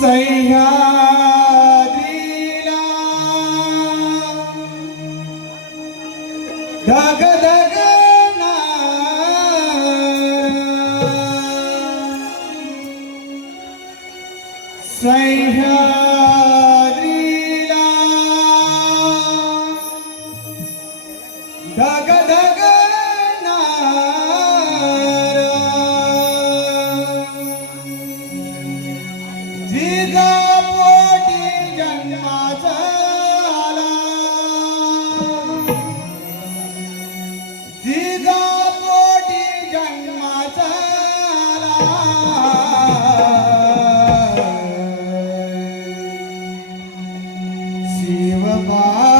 सह्याद्रीला धग धग सह्याद्रीला धग धग जिजापोटी जन्माचा आला, जिजापोटी जन्माचा आला, शिवबाई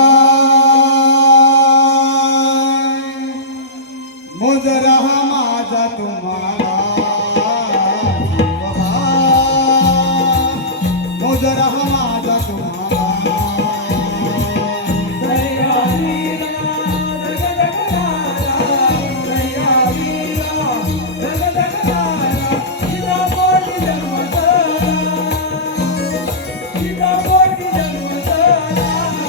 मुजरा माझा तुम्हाला, मुजरा माझा तुम्हाला, सह्याद्रीला धग धगणारा, सह्याद्रीला धग धगणारा, जिजापोटी जन्माचा आला, जिजापोटी जन्माचा आला,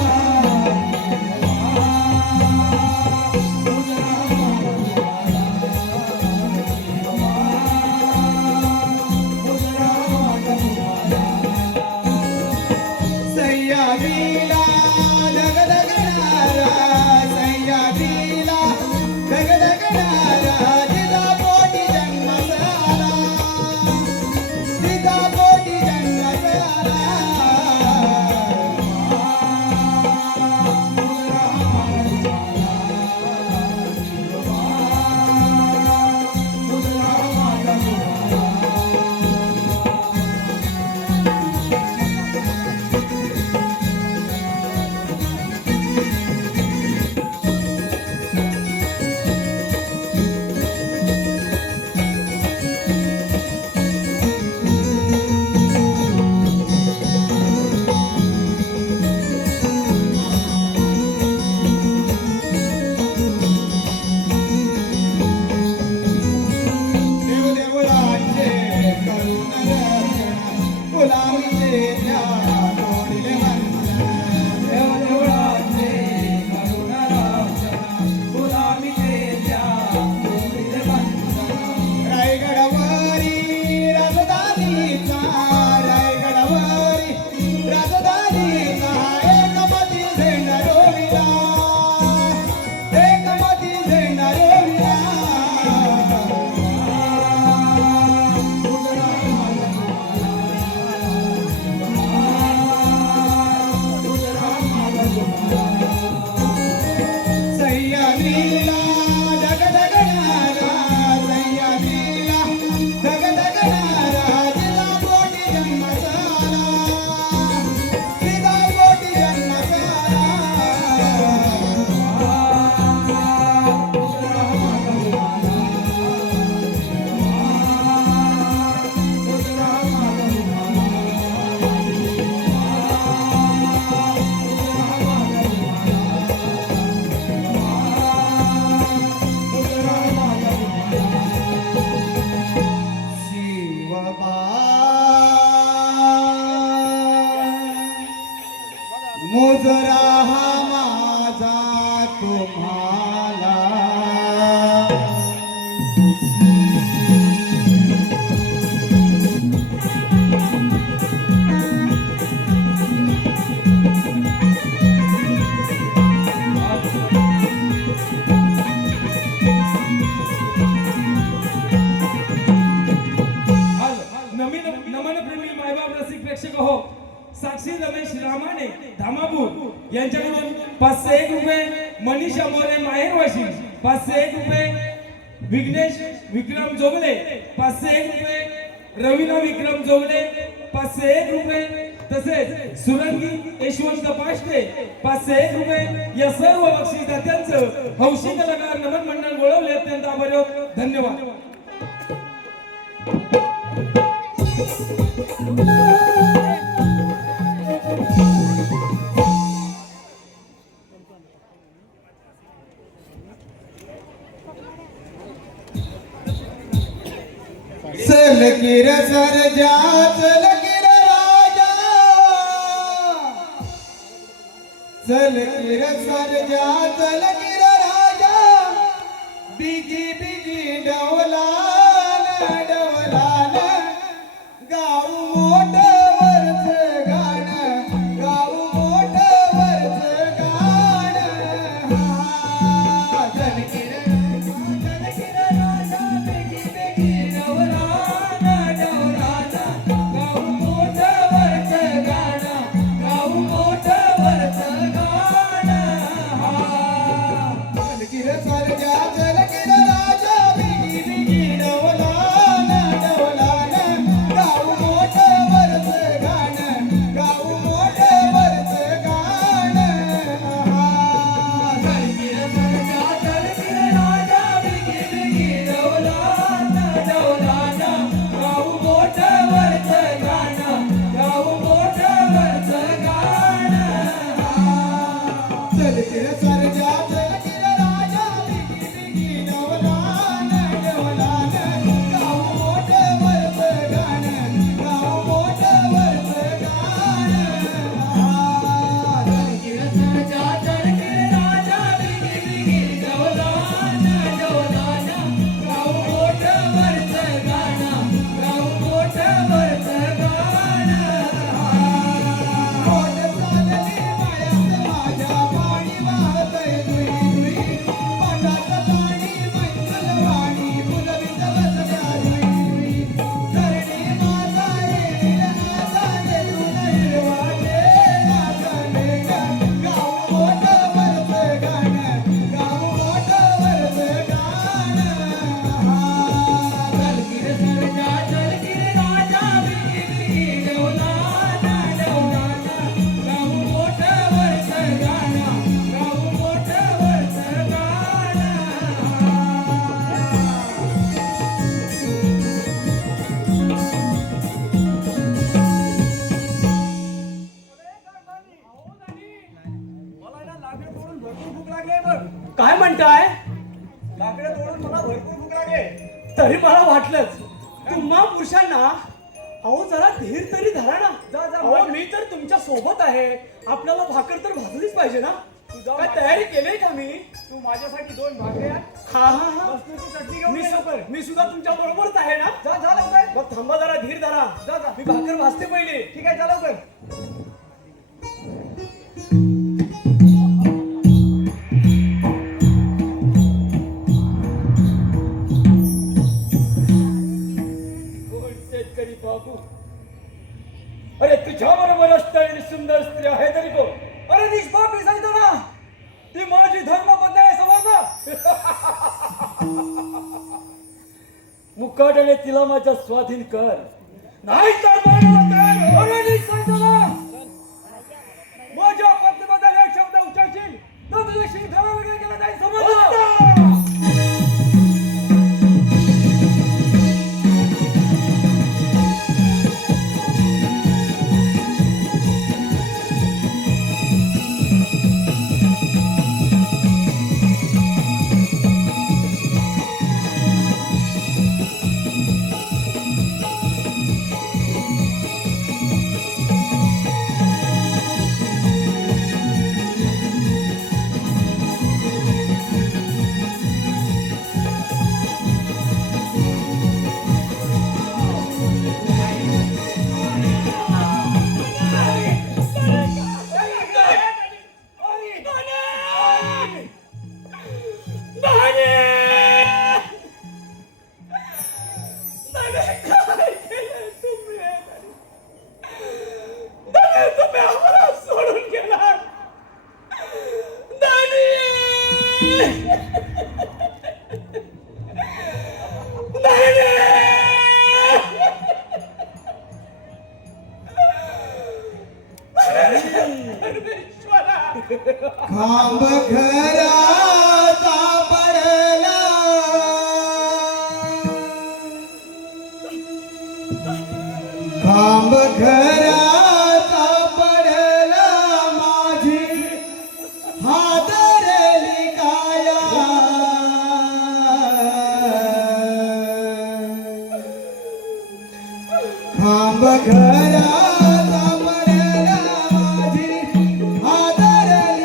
सह्याद्रीला धग धगणारा, सह्याद्रीला धग धगणारा, जिजापोटी जन्माचा आला, जिजापोटी जन्माचा मुजरा हा माझा तुम्हाला, नमन प्रेमी मायबाप रसिक प्रेक्षक हो, साक्षी रमेश रामाने धामापूर यांच्याकडून 501 रुपये, मनीषा मोरे माहेर वाशी 501 रुपये, विघ्नेश विक्रम जोगले 501 रुपये, रवीना विक्रम जोगले 501 रुपये, तसेच सुरंगी यशवंत पाष्टे 501 रुपये. या सर्व बक्षीसदात्यांचं हौशी कलाकार नमन मंडळ बोलवले, अत्यंत आभारी आहोत. धन्यवाद. चल की रे सरजा, चल की रे राजा, चल किर सरजा चल किर राजा बिगी बिगी डवलान डवलान गाव मोठ वरच गाण गाव मोठ वरच गाण चल किर राजा बिगी बिगी डवलान डवलान गाव मोठ वरच गाण गाव मोठ वरच गाण चल किर सरजा चल किर राजा बिगी बिगी डवलान डवलान गाव मोठ वरच गाण गाव मोठ वरच गाण चल किर सरजा चल किर राजा बिगी बिगी डवलान डवलान गाव मोठ वरच गाण गाव मोठ वरच गाण चल किर सरजा चल किर राजा बिगी बिगी डवलान डवलान गाव मोठ वरच गाण गाव मोठ वरच गाण चल किर सरजा चल किर राजा बिगी बिगी डवलान डवलान गाव मोठ वरच गाण गाव मोठ वरच गाण मोठ चालली मायात माझ्या पाणी वाहतय दुई दुई पाटात पाणी मंगलवाणी फुलवीत बसल्या दुई दुई धरणी माता येईल आता देऊन हिरवा डेला गणेश गाव मोठ वरच गाण गाव मोठ वरच गाण चल किर सरजा चल किर राजा बिगी बिगी डवलान डवलान गाव मोठ वरच गाण गाव मोठ वरच गाण मला ना लाकडं तोडून भरपूर भूक लागली आहे बघ. काय म्हणताय? लाकडं तोडून मला भरपूर भूक लागली. तरी मला वाटलंच तुम्हा पुरुषांना अहो जरा धीर तरी धरा ना. जा, जा, अहो माझ्या- मी तर तुमच्या सोबत आहे. आपल्याला भाकर तर भाजलीच पाहिजे ना. तू जा काय माझ्या- तयारी केली का मी? तू माझ्यासाठी 2 भाकरी आण. हा हा हा लसणाची चटणी घेऊन मी ये लवकर. मी सुद्धा तुमच्या बरोबरच आहे ना. जा जा लवकर. मग थांबा जरा धीर धरा. जा जा. मी भाकर भाजते पहिले. ठीक आहे, जा लवकर. कोण शेतकरी बाबू? अरे तुझ्या बरोबर असणारी सुंदर स्त्री आहे तरी कोण? अरे निष्पाप दिसायचं ना. ती माझी धर्मपत्नी आहे, समजलं? मुकाट्याने तिला माझ्या स्वाधीन कर. नाही तर मारायला तयार हो. अरे निष्पाप ना. माझ्या पत्नीबद्दल एक शब्द उच्चारशील तर तुझे शिंग थोडा वेगळं केलं जाईल, समजलं? खांब घराचा पडला खांब घराचा पडला माझी हादरली काया खांब घराचा पडला माझी हादरली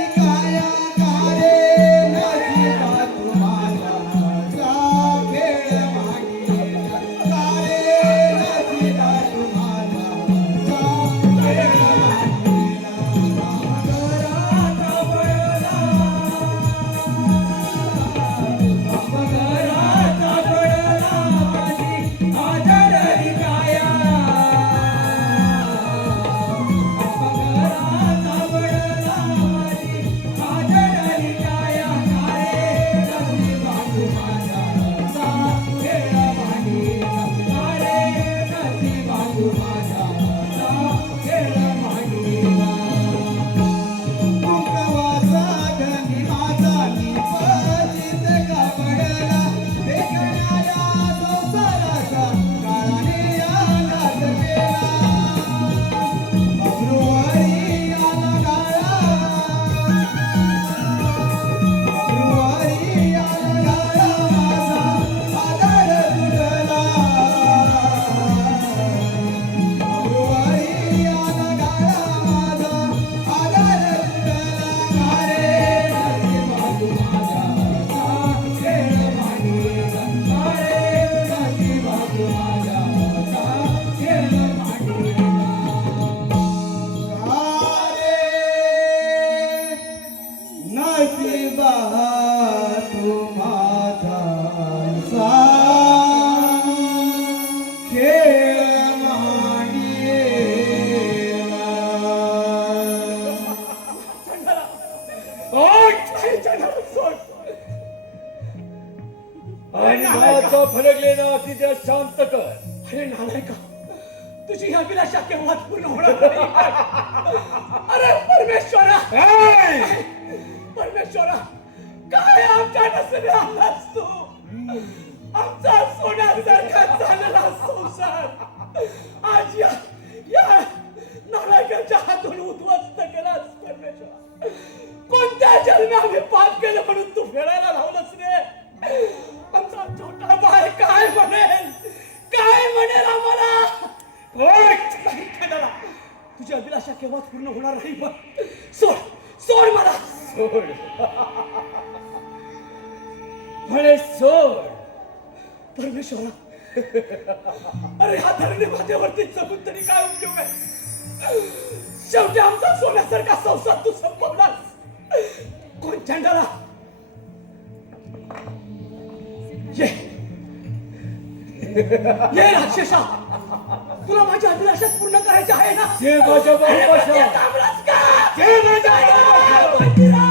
खेळ मांडियेला. आणि नाचा फडकलेला की त्या शांत कर. अरे नालायका, तुझी ह्या अभिलाषा केव्हाच पूर्ण होणार नाही. अरे परमेश्वरा, परमेश्वरा, काय आमच्या नसले आलास तू. आमचा सोन्यासारखा झालेला संसार आज या नालायकाच्या हातून उद्ध्वस्त केलास. परमेश्वरा, कोणत्या जन्मी आम्ही पाप केलं म्हणून तू फेडायला लावलंस रे. आमचा छोटा बाळ काय म्हणेल, काय म्हणेल आम्हाला. तुझी अभिलाषा केव्हाच पूर्ण होणार नाही. पण सोड, सोड मला, सोड म्हणे सोड. परमेश्वरा. अरे ह्या धरणी मातेवरती जगून तरी काय उपयोग आहे. शेवटी आमचा सोन्यासारखा संसार तू संपवलास. कोण चंडाला ये राक्षसा, तुला माझी अभिलाषा पूर्ण करायची आहे ना. जे माझ्या बापाशा, थांबलास का. जे माझ्या बापाशा. मंदिरा!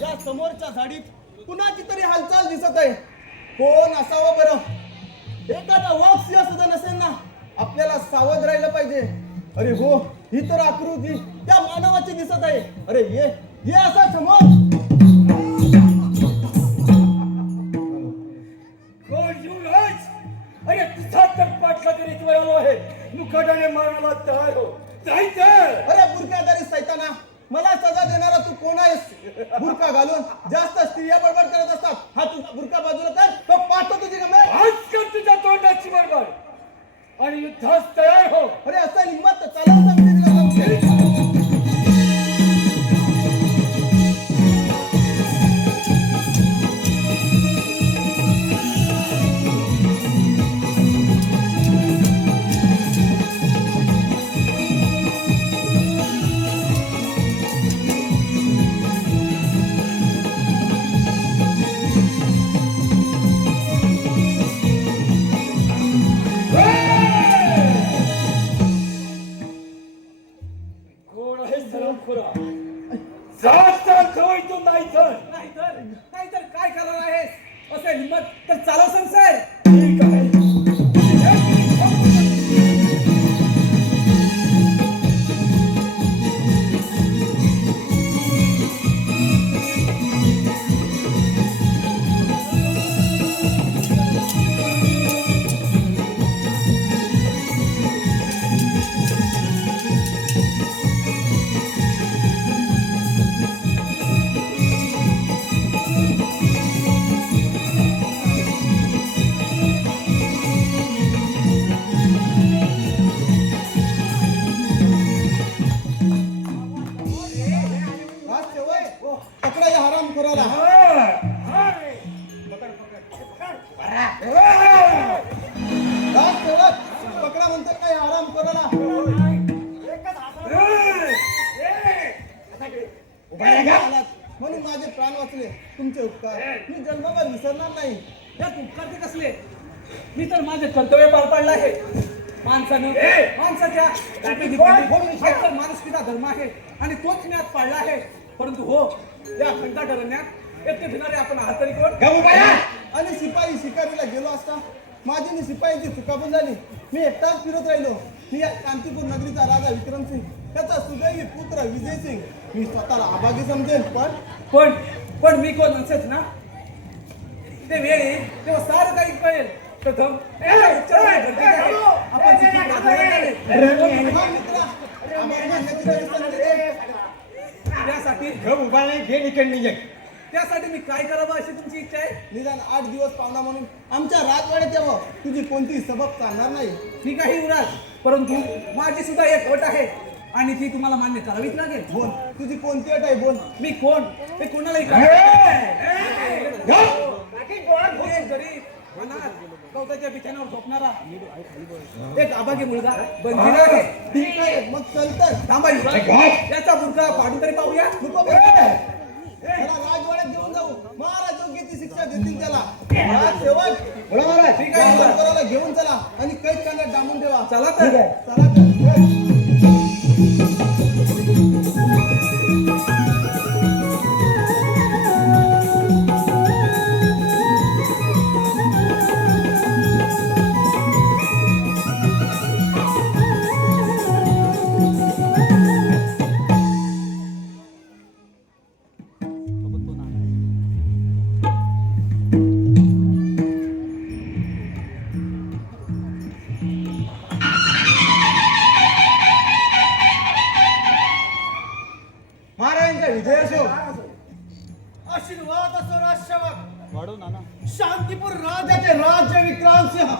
या समोरच्या झाडीत कुणाची तरी हालचाल दिसत आहे. कोण असावं बरं. एखादा वाघ सिंह सुद्धा नसेल ना. आपल्याला सावध राहिलं पाहिजे. अरे हो, ही तर आकृती त्या मानवाची दिसत आहे. अरे ये असा समोर. अरे तुझा तर पाठला तरी तू आलो आहे. मुखाट्याने मारणाला तयार हो. जायचं. अरे बुरखाधारी सैताना, मला सजा देणारा तू कोण आहेस. बुरखा घालून जास्त स्त्रिया बडबड करत असतात. हा तुझा बुरखा बाजूला कर, तो पाहतो तुझी गमेल. आजकाल तुझ्या तोंडाची बडबड आणि युद्धास तयार हो. अरे असं हिंमत तर चालव सांगते तिला सांगते. आहे सलामखोरा. जास्त खवयतो नाही तर नाहीतर काय करणार आहेस असे हिंमत तर चालव संसार. ठीक आहे. राजसेवक पकडा या हराम खोराला. राजसेवक पकडा म्हणतात काय आराम खोराला. म्हणून माझे प्राण वाचले. तुमचे उपकार मी जन्मभर विसरणार नाही. यात उपकार ते कसले. मी तर माझे कर्तव्य पार पाडलं आहे. माणसाच्या हा तर माणुसकीचा धर्म आहे आणि तोच मी आज पाळला आहे. परंतु हो या घंटा डरण्यात एकटे भिणारे आपण आहात तरी कोण. आणि शिपाई शिकारीला गेलो असता माझी आणि शिपाईची चुकापण झाली. मी एकटाच फिरत राहिलो. मी या कांतीपूर नगरीचा राजा विक्रमसिंग त्याचा सुदैवी पुत्र विजयसिंग मी स्वतःला अभागी समजेल. पण मी कोण नसेच ना. ते वेळ येईल तेव्हा सारं काही कळेल. प्रथम आपण चिठ्ठी त्यासाठी मी काय करावं अशी तुमची इच्छा आहे. निदान 8 दिवस पाहुणा म्हणून आमच्या राजवाड्यात यावं. तुझी कोणतीही सबब चालणार नाही. मी काही उराल परंतु माझी सुद्धा एक अट आहे आणि ती तुम्हाला मान्य करावीच लागेल. बोल तुझी कोणती अट आहे. बोल. मी कोण हे कोणालाही गरीब अनाथ गवताच्या बिछाण्यावर झोपणारा एक आबागी मुलगा बंदीला आहे. ठीक आहे मग चलतं. थांबा युवराज. याचा बुरका पाडून तरी पाहूया. नको त्याला राजवाड्यात घेऊन जाऊ. महाराज योग्य ती शिक्षा देतील त्याला. राजसेवक ठीक आहे युवराज. करायला घेऊन चला आणि कैद करण्यात डांबून ठेवा. चला तर. चला तर. महाराजांचा विजय असो. आशीर्वाद असो राजसेवक. शांतीपूर राजाचे राज्य विक्रांतसिंह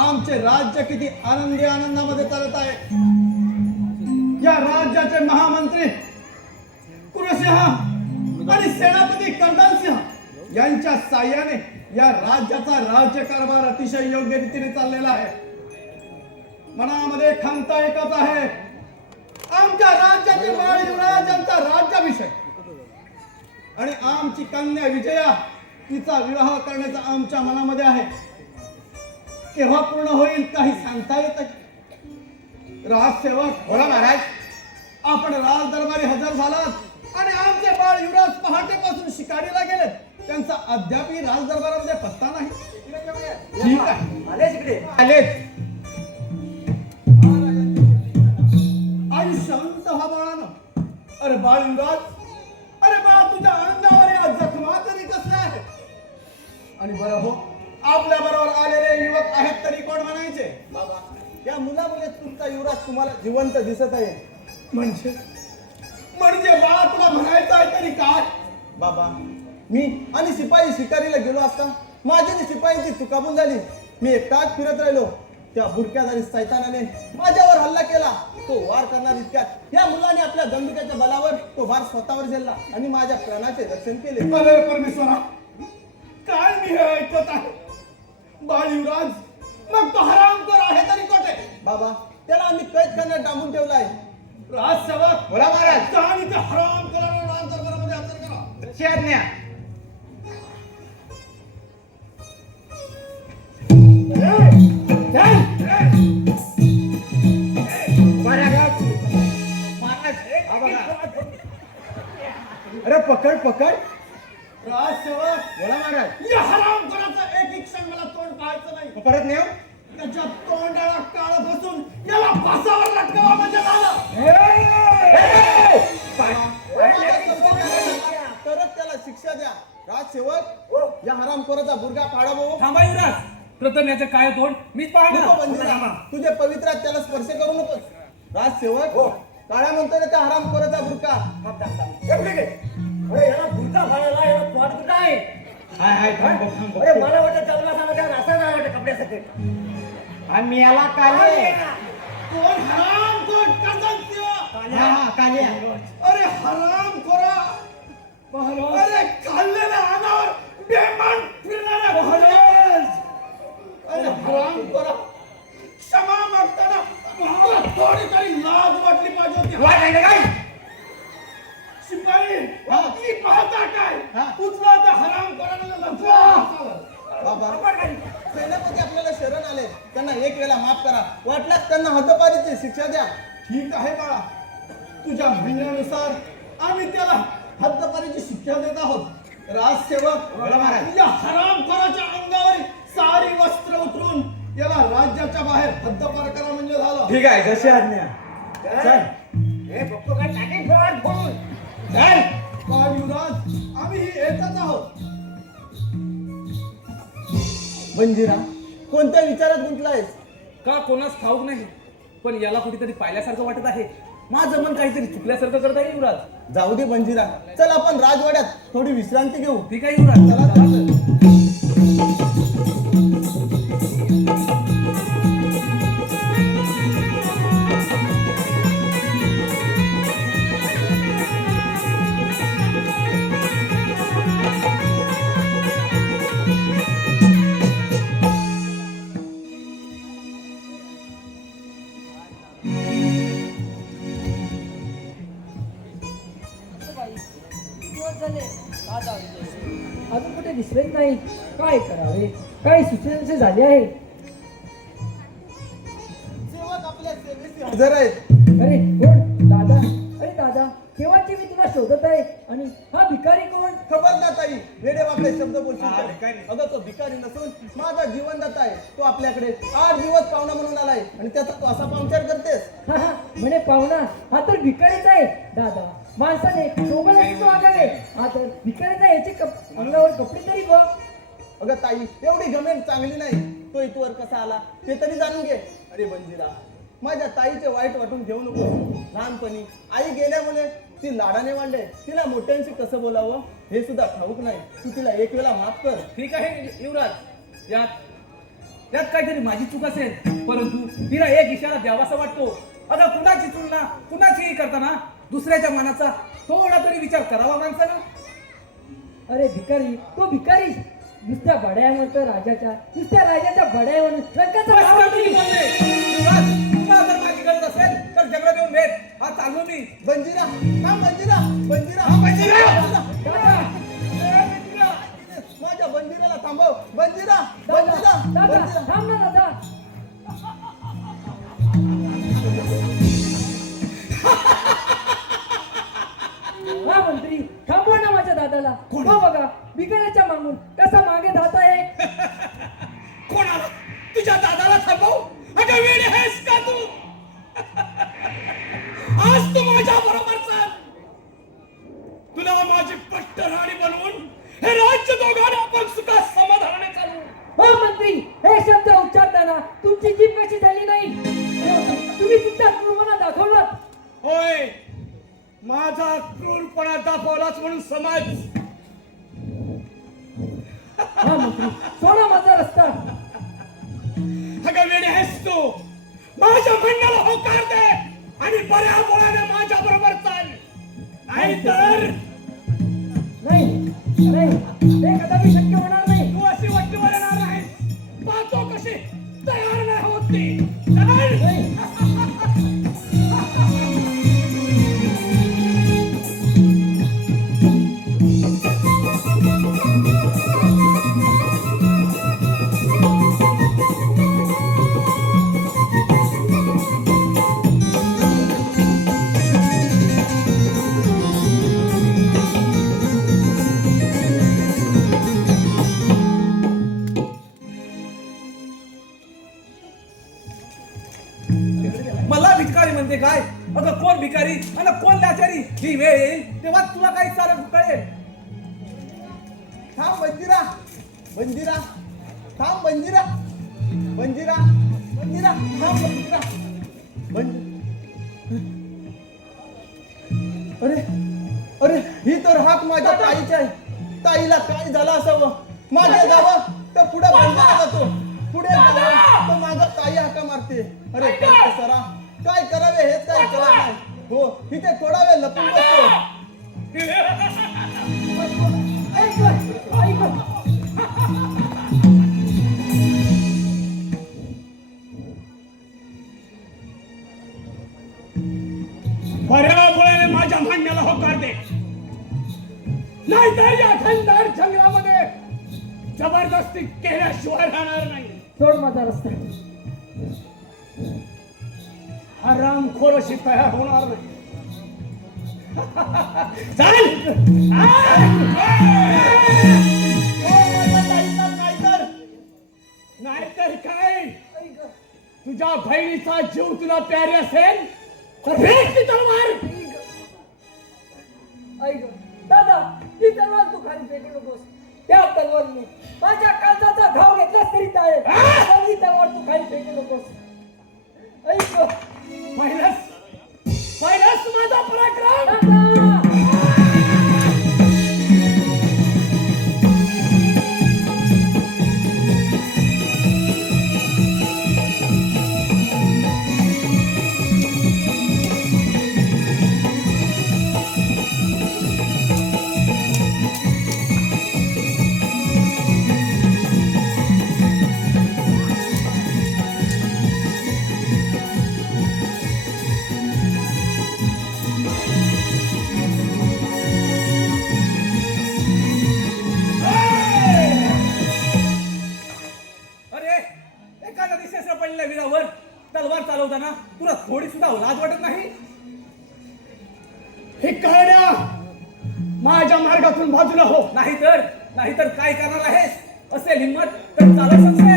आमचे राज्य किती आनंदामध्ये चालत आहे. या राज्याचे महामंत्री कुरसिंह आणि सेनापती कर्दनसिंह यांच्या साह्याने या राज्याचा राज्यकारभार अतिशय योग्य रीतीने चाललेला आहे. मनामध्ये खंत एकच आहे. आमच्या राज्याचे बाळ युवराजांचा राज्याभिषेक आणि आमची कन्या विजया तिचा विवाह करण्याचा आमच्या मनामध्ये आहे. केव्हा पूर्ण होईल काही सांगता येत. राजसेवक बोला महाराज. आपण राज दरबारी हजर झालात आणि आमचे बाळ युवराज पहाटेपासून शिकारीला गेलेत. त्यांचा अद्यापही राज दरबारामध्ये पत्ता नाही. ठीक आहे आलेच. आणि शांत व्हा बाळानं. अरे बाळ युवराज. अरे बाळ तुझ्या अंगावर या जखमा तरी कसल्या आहे. आणि बरं हो आपल्या बरोबर आलेले युवक आहेत तरी कोण म्हणायचे. बाबा या मुलामुळे तुमचा युवराज तुम्हाला जिवंत दिसत आहे. म्हणजे बाळा तुला म्हणायचं आहे तरी काय. बाबा मी आणि शिपाई शिकारीला गेलो असता माझी आणि शिपाईची चुकाबून झाली. मी एकटाच फिरत राहिलो. त्या बुरक्याधारी सैतानाने माझ्यावर हल्ला केला. तो वार करणार इतक्यात या मुलाने आपल्या दंडुक्याच्या बलावर तो वार स्वतःवर झेलला आणि माझ्या प्राणाचे रक्षण केले. अरे परमेश्वरा काय मी हे ऐकत आहे. बाळ युवराज मग तो हरामखोर आहे तरी कोठे. बाबा त्याला आम्ही कैद करण्यात डांबून ठेवलाय. राजसेवक बोला महाराज. आणि ते हरामखोराला राज दरबारामध्ये हजर करा. आज्ञा. हा बघा. अरे पकड पकड. राजसेवक बोला महाराज. या हरामखोराचं एक एक क्षण मला तोंड पाहायचं नाही. परत नेऊ. त्याच्या तोंडाला काळ बसून याला फासावर लटकावा म्हणजे झालं. तरच त्याला शिक्षा द्या. राजसेवक या हरामखोराचा बुरगा काढा भाऊ. थांबा युवराज, प्रथम याचं काय तोंड मीच नको पाहणार. बंदिरा, तुझे पवित्रात त्याला स्पर्श करू नकोस. राजसेवक काळ्या म्हणतोय ना त्या हरामखोराचा बुरका. अरे याला बुरका फाडायला याला तोंड कुठं आहे? अरे मला वाटतं जन्माला त्या असा नाही वाटत कपड्यासाठी. आम्ही याला काले. कोण हरामखोर कजन्य? काले. अरे हरामखोरा. अरे खाल्लेल्या अन्नावर बेमान फिरणाऱ्या महाराज. अरे हरामखोरा, क्षमा मागताना मला थोडी तरी लाज वाटली पाहिजे होती. शिपाई, मी पाहता काय? उचला त्या हरामखोराला लपवा. बाबा सेनापती आपल्याला शरण आले, त्यांना एक वेळा माफ करा. वाटल्यास त्यांना हद्दपारीची शिक्षा द्या. ठीक आहे बाळा, तुझ्या म्हणण्यानुसार आम्ही त्याला हद्दपारीची शिक्षा देत आहोत. राजसेवक या हरामखोराच्या अंगावर सारी वस्त्र उतरून याला राज्याच्या बाहेर हद्दपार करा म्हणजे झालं. ठीक आहे, जशी आज्ञा. चल. हे बघतो काय टाकेल फोड फोडून. चल. काय युवराज, आम्ही येतच आहोत. बंजिरा कोणत्या विचारात गुंतलायस? का कोणास ठाऊक नाही, पण याला कुठेतरी पाहिल्यासारखं वाटत आहे. माझं मन काहीतरी चुकल्यासारखं करत आहे युवराज. जाऊ दे बंजिरा, चल आपण राजवाड्यात थोडी विश्रांती घेऊ. ठीक आहे युवराज, चला चला. अजून कुठे दिसलेच नाही. काय करावे, काय सुचनेचे झाले आहे. सेवक आपल्या सेवेशी हजर आहेत. अरे कोण? दादा. अरे दादा, केव्हाची मी तुला शोधत आहे. आणि हा भिकारी कोण? खबरदार ताई, वेडे वाकडे शब्द बोलशील. अगं तो भिकारी नसून माझा जीवनदाता आहे. तो आपल्याकडे 8 दिवस पाहुणा म्हणून आलाय आणि त्याचा तू असा पाहुणचार करतेस. हा हा, म्हणे पाहुणा. हा तर भिकारीच आहे. दादा, माणसाने शोभेला वागावे. हा तर भिकारीचा याचे अंगावर कपडे तरी बघ. अगं ताई, एवढी गमेंट चांगली नाही. तो इथवर कसा आला ते तरी जाणून घे. अरे बंजिरा, माझ्या ताईचे वाईट वाटून घेऊ नको. लहानपणी आई गेल्यामुळे ती लाडाने वाढले. तिला मोठ्यांशी कसं बोलावं हे सुद्धा ठाऊक नाही. तू तिला एक वेळा माफ कर. ठीक आहे युवराज. यात काहीतरी माझी चूक असेल, परंतु तिला एक इशारा द्यावासा वाटतो. आता कुणाची तुलना कुणाचीही करताना दुसऱ्याच्या मनाचा थोडा तरी विचार करावा माणसानं. अरे भिकारी, तो भिकारी नुसत्या बड्या म्हणतो राजाच्या. नुसत्या राजाच्या बड्या म्हणून रंगाचा बस भाव कर तुम्ही किती? बोलणे. युवराज, तुम्हाला जर माझी गरज असेल तर जंगलात येऊन भेट. हा चाललो मी. बंजिरा, थांब बंजिरा. बंजिरा, दादा, माझ्या बंजिराला थांबव. बंजिरा, दादा, बंजिरा, दादा, बंजिरा. थांब ना दादा. हा मंत्री, थांबवा ना माझ्या दादाला. हो बघा, भिकाऱ्याच्या मागून कसा मागे धात आहे. कोणाला? तुझ्या दादाला थांबव. अगं वेडी आहेस का तू? आज तू माझ्या बरोबर चाल. तुला माझी पट्ट राणी बनवून हे राज्य दोघांना आपण सुखात समाधानाने चालू. हो मंत्री, हे शब्द उच्चारताना तुमची जीभ कशी झाली नाही? तुम्ही तिथं क्रूरपणा दाखवलात. होय, माझा क्रूरपणा दाखवलाच म्हणून समाज. हा मंत्री, सोडा माझा रस्ता. अगं वेडी आहेस तू. माझ्या म्हणण्याला होकार दे आणि बऱ्या बोलाने माझ्या बरोबर चाल. नाहीतर नाही नाही, हे कदापि शक्य होणार नाही. तू अशी वाटते येणार नाहीस. पाहतो कशी तयार नाही होत ती. चल. करी ही वेळ येईल तेव्हा तुला काही सारं कळेल. थांब बंजिरा, बंजिरा, थांब बंजिरा, बंजिरा, बंजिरा, थांब बंजिरा, अरे अरे ही तर हाक माझ्या ताईची आहे. ताईला काय झालं असावं? माझ्या जावं तर पुढे बंजिरा जातो, पुढे जावं तर माझा ताई हाका मारते. अरे काय सरा, काय करावे हेच काय कळत नाही. हो इथे थोडा वेळ लपून बसतो. ऐक ऐक बऱ्यामुळे माझ्या म्हणण्याला होकार दे, नाहीतर या खंडार जंगलामध्ये जबरदस्ती केल्याशिवाय राहणार नाही. सोड माझा रस्ता. हरामखोर अशी तयार होणार नाही. चाल. नाहीतर काय, तुझ्या बहिणीचा जीव तुला प्यारी असेल तर फेक ती तलवार. ऐक दादा, ती तलवार तू खाली फेकू नकोस. त्या तलवारने माझ्या काळजाचा घाव घेतलास तरी चालेल, पण ही तलवार तू खाली फेकू नकोस. ऐक पहिलाच माझा पराक्रम. दादा, वीरावर तलवार चालवताना तुला थोडी सुद्धा लाज वाटत नाही? हे कळण्या माझ्या मार्गातून बाजूला हो, नाहीतर काय करणार आहेस? असेल हिंमत तर चालू शकते.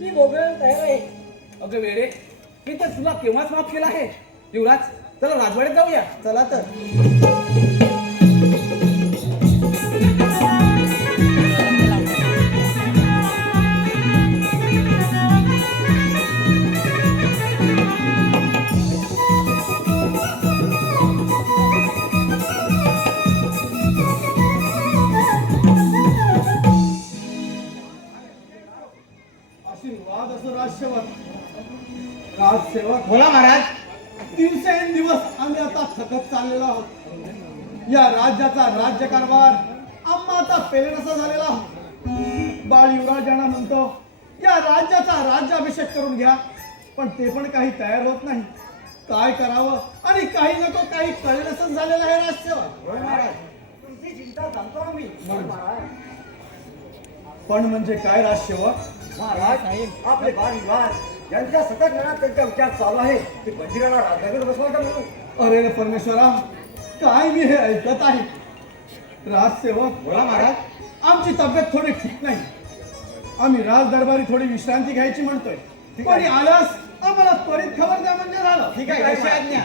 मी भोगायला तयार आहे. अगं वेडे, मी तर तुला केव्हाच माफ केला आहे. युवराज, चला राजवाड्यात जाऊया. चला तर. आशीर्वाद असो राजसेवक. बोला महाराज. दिवसेंदिवस आम्ही आता थकत चाललेलो आहोत. या राज्याचा राज्यकारभार आम्हा आता पेलनासा झालेला आहोत. बाळ युवराजांना म्हणतो या राज्याचा राज्याभिषेक करून घ्या, पण ते पण काही तयार होत नाही. काय करावं आणि काही नको काही कळेनासच झालेलं आहे राजसेवक. तुमची चिंता जाणतो आम्ही. पण म्हणजे काय राजसेवक? महाराज, आपले बाल विवाद यांच्या सतत मनात त्यांचा विचार चालू आहे की बंदिराला राजधानीवर बसवायचा म्हणून. अरे रे परमेश्वरा, काय मी हे ऐकत आहे. राजसेवक. बोला महाराज. आमची तब्येत थोडी ठीक नाही. आम्ही राज दरबारी थोडी विश्रांती घ्यायची म्हणतोय. कोणी आल्यास आम्हाला त्वरित खबर द्या म्हणजे झालं. ठीक आहे, कशी आज्ञा.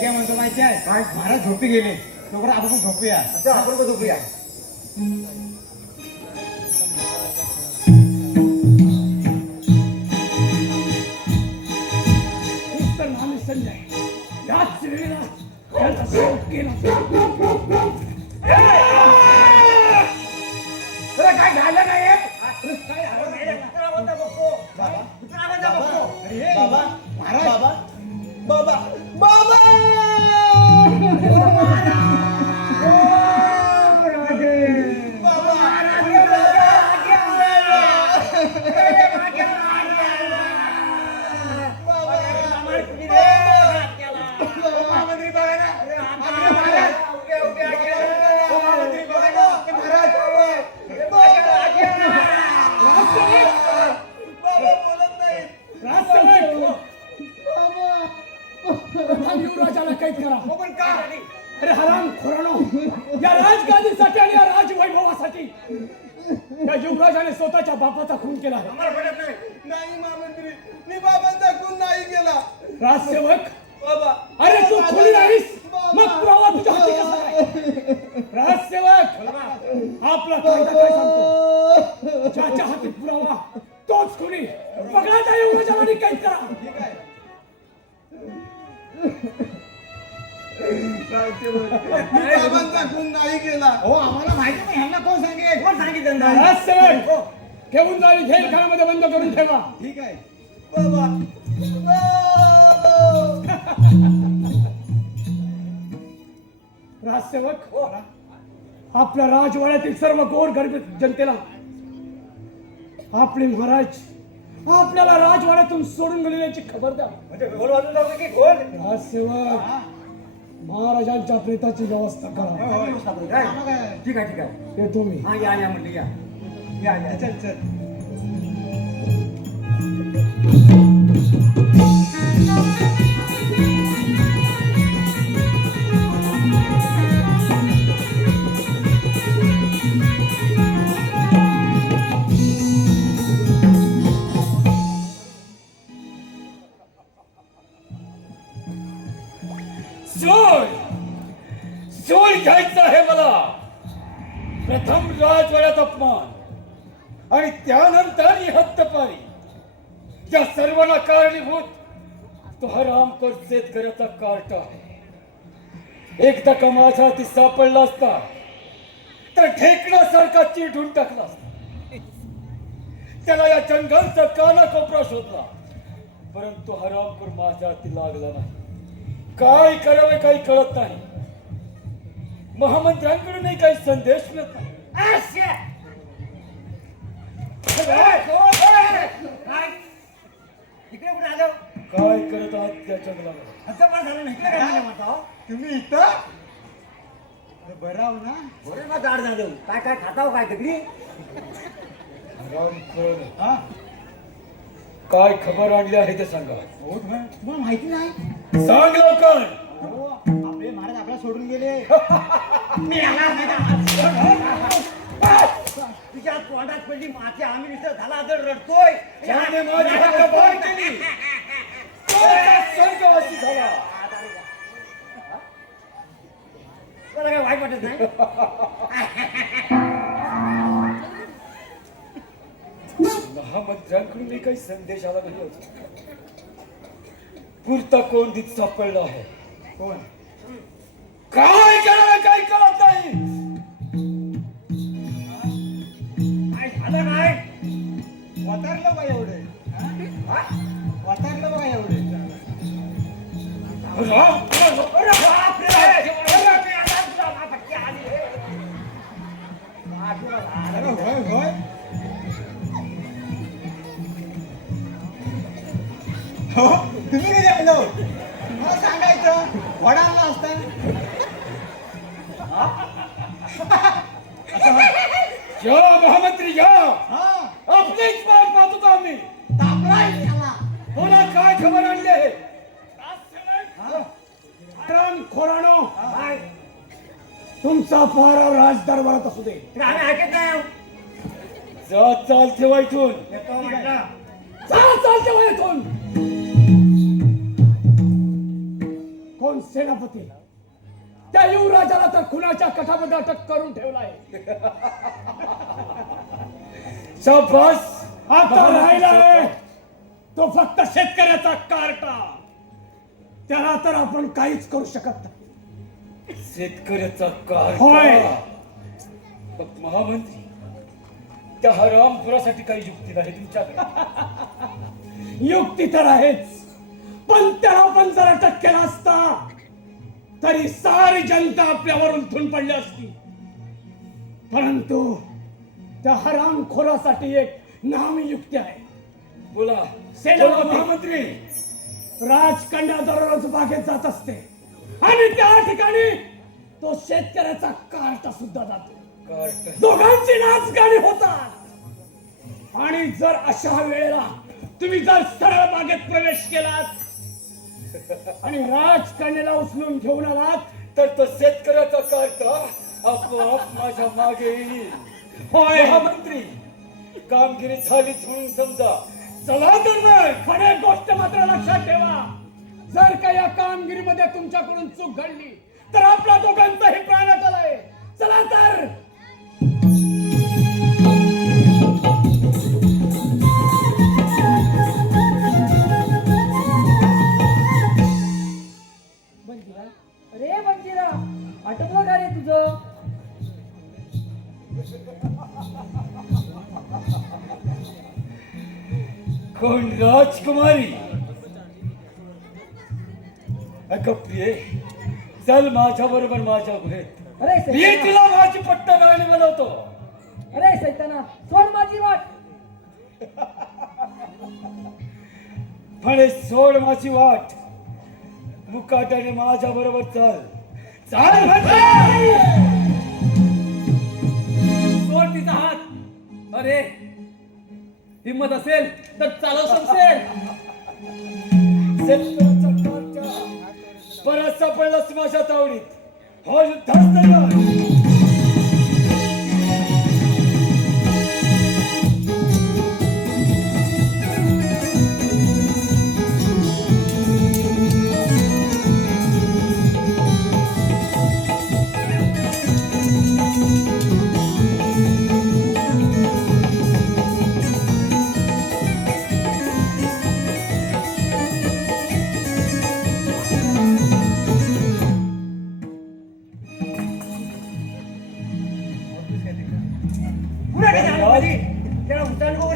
काय म्हणतो माहिती आहे? महाराज झोपी गेले, तोपर्यंत आपण झोपूया. आपण पण झोपूया. संजय याच वेळेला त्याचा शोक केला. काय झालं नाही? बाबा, महाराज. बाबा, बाबा, बाबा. करा. हो, पण का अरे हराम खोरानो, या राजगादीसाठी आणि या राजवैभवासाठी या युवराजाने स्वतःच्या बापाचा खून केला आहे. आम्हाला पटत नाही. नाही महामंत्री, मी बाबांचा खून नाही केला. राजसेवक, बाबा, अरे तू खुली नाहीस, बाबा. मग पुरावा तुझ्या हाती कसा काय? राजसेवक, आपला कायदा काय सांगतो? ज्याच्या हाती पुरावा तोच खुनी. पकडा त्या युवराजाला आणि कैद करा. ठीक आहे. मी बाबांचा खून नाही केला. हो, आम्हाला माहिती नाही. ह्यांना कोण सांगेल? कोण सांगितलं? राजसेवक, ठेवून जाईल जेलखान्यामध्ये बंद करून ठेवा. ठीक आहे. बाबा, राजसेवक, आपल्या राजवाड्यातील सर्व गोर गरिब जनतेला आपले महाराज आपल्याला राजवाड्यातून सोडून गेलेल्याची खबर द्या. म्हणजे ढोल वाजून जाऊ की कोण? राजसेवक, महाराजांच्या प्रेताची व्यवस्था करा. ठीक आहे, ठीक आहे. येतो मी. हा, या या म्हणले, या या या. चल चल. सोड सोड घ्यायचा आहे मला. प्रथम राजवाड्यात अपमान आणि त्यानंतर ही हद्दपारी. या सर्वांना कारणीभूत तो हरामखोर शेतकऱ्याचा कार्ट आहे. एकदा का माझ्या हाती सापडला असता तर ठेकण्यासारखा चिरडून टाकला असता. त्याला या जंगलचा कानाकोपरा शोधला, परंतु हरामखोर माझ्या हाती लागला नाही. काय करावे काही कळत नाही. महामंत्र्यांकडूनही काही संदेश मिळत नाही. काय करत आहात त्या जंगलाला? तुम्ही इथं बरं आहो ना? काय काय खाताव काय दगडी? हा? काय खबर आणली आहे ते सांगा. हो, तुम्हाला माहिती नाही? सांग लवकर. हो, आपले महाराज आपल्याला सोडून गेले. तुझ्या तोंडात पडली माती. आम्ही इथं झाला तर रडतोय. त्याने माझी हद्दपार केली. स्वर्गवासी झाला. मला काय वाईट वाटत नाही. महामंत्र्यांकडून मी काही संदेश आला नाही होता. पुरता कोण दित सापडला आहे. कोण? काय करावं काही कळत नाही. काय झालं काय? वतारलं बा एवढे. वतारलं बघा एवढे. अरे होय होय. हो, तुम्ही कधी आलो? मला सांगायचं, वडा आणला असता. या महामंत्री या. हा, आपलीच वाट पाहत होतो आम्ही. तापलाय त्याला. हो ना, काय खबर आणली आहे? राम खोरानो, तुमचा पारा राजदरबारात असू दे. आम्ही ऐकत नाही. जा चाल ठेवा इथून. चालते वयातून. कोण सेनापती? त्या युवराजाला तर खुनाच्या कठामध्ये अटक करून ठेवलाय. शाबास. आता राहिलाय तो फक्त शेतकऱ्याचा कार्टा. त्याला तर आपण काहीच करू शकत नाही. शेतकऱ्याचा कार. होय. महामंत्री, त्या हरामखोरासाठी काही युक्ती नाही तुमच्याकडे? युक्ती तर आहेच, पण त्याला पण जर अटक केला असता तरी सारी जनता आपल्यावर उलथून पडली असती. परंतु त्या हरामखोरासाठी एक नामी युक्ती आहे. बोला. सेनापती. बोला, महामंत्री. राजकन्या दररोज बागेत जात असते आणि त्या ठिकाणी तो शेतकऱ्याचा कार्टा सुद्धा जातो. कार्ट. दोघांची नाचगाणी होतात. आणि जर अशा वेळेला तुम्ही जर सरळ बागेत प्रवेश केलात आणि राजकन्याला उचलून घेऊन आलात तर तो शेतकऱ्याचा कार्टा आपोआप माझ्या मागे येईल. होय महामंत्री, कामगिरी झालीच म्हणून समजा. चला तर मग खरी गोष्ट मात्र लक्षात ठेवा. जर का या कामगिरीमध्ये तुमच्याकडून चूक घडली तर आपल्या दोघांचाही प्राण आहे. चला तर बंजिरा, अरे बंजिरा, आटपलं का रे तुझं? कोण राजकुमारी? अगं प्रिये, चल माझ्या बरोबर माझ्या गुहेत. अरे मी सैताना, तिला माझी पट्टा गाणी बनवतो. अरे सैताना, सोड माझी वाट. फळे सोड माझी वाट, मुकाट्याने माझ्या बरोबर चल. चाल सोड तिचा हात. अरे हिम्मत असेल तर चालव संसेल. शेतकऱ्याचा कार्टा परत सापडलास माझ्या तावडीत. हो युद्धास तयार.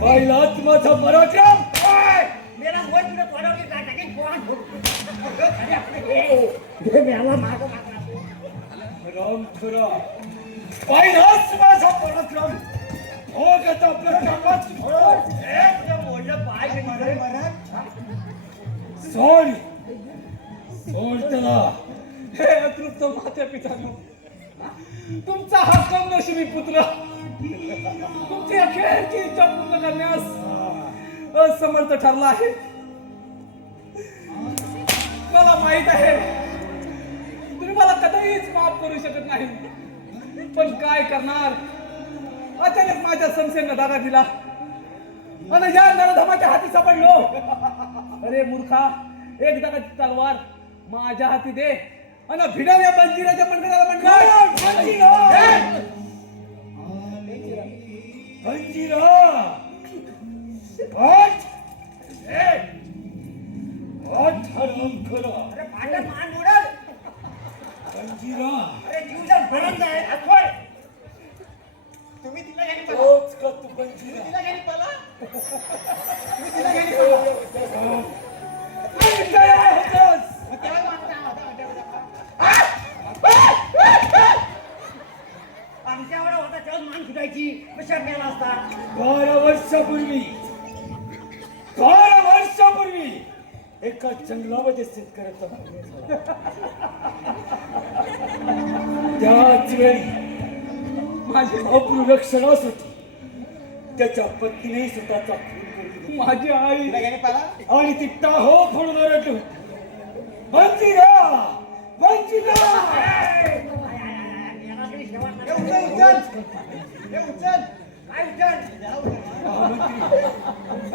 पाहिलात माझा पराक्रम. राम खरा पाहिलाच माझा पराक्रम. हो गता आपल्या कामात सोड सोड त्याला. हे अतृप्त मात्या पितानो, तुमचा हा कमनशिबी पुत्र तुमची अखेरची इच्छा पूर्ण करण्यास असमर्थ ठरला आहे. मला माहित आहे तुम्ही मला कधीच माफ करू शकत नाही, पण काय करणार. अचानक माझ्या संशयानं धागा दिला आणि या नरधमाच्या हाती सापडलो. अरे मूर्खा, एक दगडाची तलवार माझ्या हाती दे आणि भिडाव्या बंजिराच्या मनगटाला अंजिरा आठ आठ हराम खरा. अंजिरा तोच का तू बंजिरा? आमच्यावर होता तेव्हा मान फुटायची कशा गेला असता. 12 वर्षापूर्वी एका जंगलामध्ये शेतकऱ्याचा मरण झाला. त्याच वेळी माझी अप्रू रक्षणास होती. त्याच्या पत्नीने स्वतःचा खून करून माझी आई आणि ती टाहो फोडून ओरडली होती. बंजिरा बंजिरा.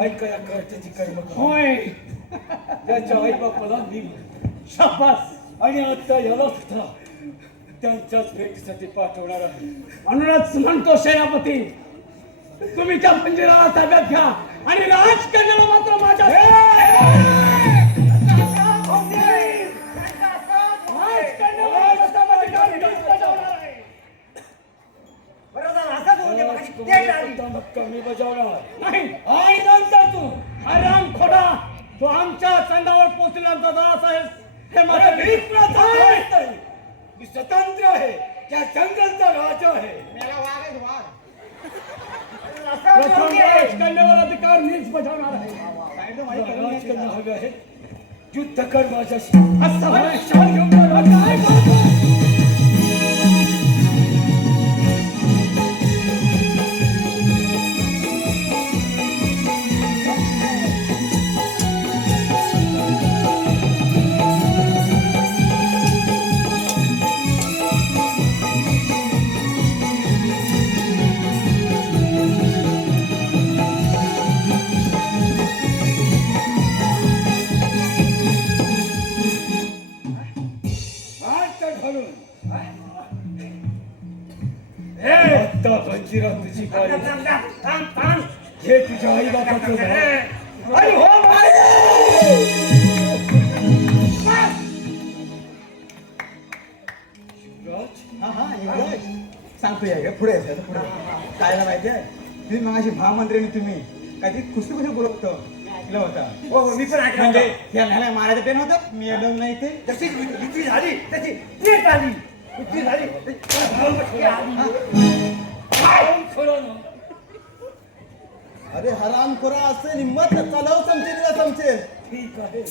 ऐका या कर्जाची कर्म होय त्याच्या आई बापाला मी शाबास. आणि आता याला सुद्धा त्यांच्याच भेटीसाठी पाठवणार आहे. म्हणूनच म्हणतो सेनापती, तुम्ही त्या मंदिराला ताब्यात घ्या आणि राजकन्याला मात्र माझ्या कमी बजावणार नाही. आणि नंतर तू आराम खोडा, तो आमच्या चंदावर पोचल्याचा दास आहेस हे अरे माझं मी प्रथा नाही. मी स्वतंत्र आहे. त्या जंगलचा राजा आहे. प्रथम राजकन्यावर अधिकार मीच बजावणार आहे. राजकन्या हवे आहे. युद्ध कर माझ्याशी. असं होय. शाल घेऊन जा. काय करतो? घालून आता बंजीराव तुझी बारी हे तुझ्या आई बापाचं घर. अरे हो शिवराज हा युवराज सांगतो या पुढे यायचं, पुढे काय ना माहितीये तुम्ही मगाशी महामंत्र्यांनी तुम्ही काहीतरी खुशी बोलत ऐकलं होतं. हो मी पण ऐकलं म्हणजे होतं. ह्याला मारायचं पेन होतं मी आलो नाही ते जशी विक्री झाली तशी तेच आली विक्री झाली अरे हराम खोरा असेल हिंमत चालव चमचेल तिला चमचेल. ठीक आहे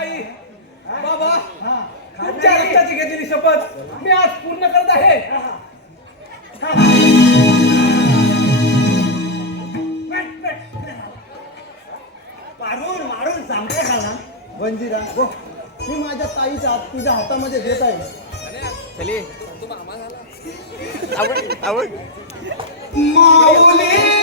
आई बाबा तुमच्या रक्ताची घेतलेली शपथ मी आज पूर्ण करत आहे. मारून मारून चांगले खाला वंजिरा मी माझ्या ताईचा हात तुझ्या हातामध्ये देत आहे. माऊली